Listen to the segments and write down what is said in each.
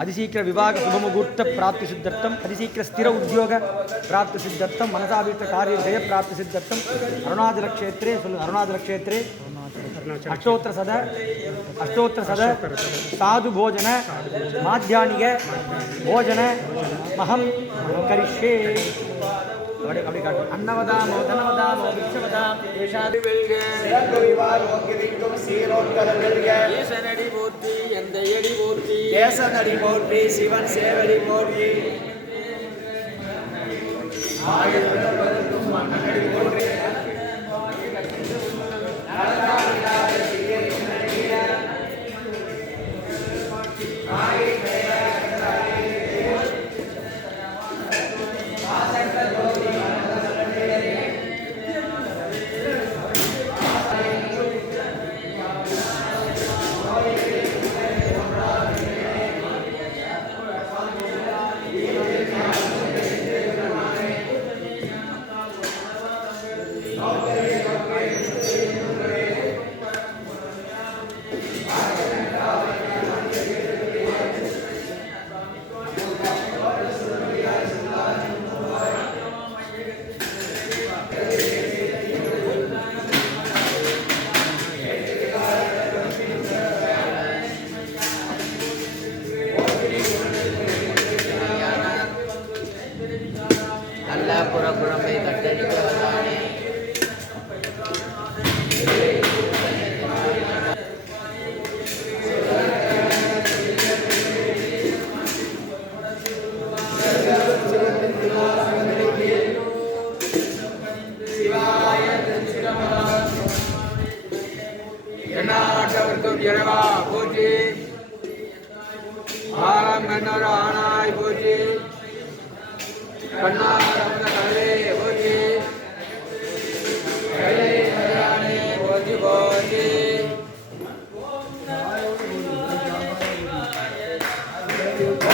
அதிசீக்கிர விவாக சுபமுகூர்த்த பிராப்தி சித்தர்த்தம் அதிசீக்கிர ஸ்திர உத்தியோக பிராப்தி சித்தர்த்தம் மனசாபீஷ்ட காரிய ஜெய பிராப்தி சித்தர்த்தம் அருணாச்சல க்ஷேத்ரே சொல்லு அருணாச்சல க்ஷேத்ரே अष्टोत्तर सद साधु भोजन माध्यानिक भोजन महम करिष्ये अन्नवदामो धनवदामो विक्षवदाम देशादि वेल्गे विवार वोग्यदिक्कुम सीरोत्कलवेल्गे ईशनडी मूर्ति एंदयडी मूर्ति देशनडी मूर्ति शिवन सेवडी मूर्ति आयतनवदुम मन्नडी मूर्ति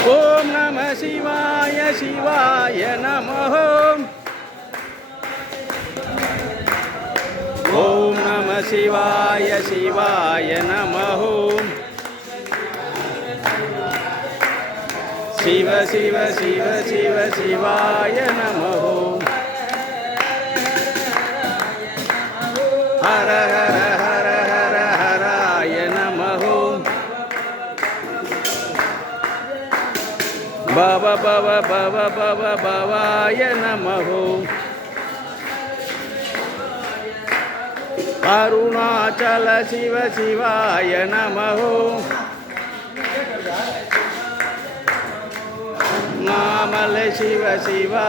ओम नमः शिवाय शिवाय नमः ओम नमः शिवाय शिवाय नमः शिव शिव शिव शिव शिवाय नमः हर हर हर हर हराय नमः भव भव भव भव भवाय नमः अरुणाचल शिव शिवाय नमः नामल शिव शिवा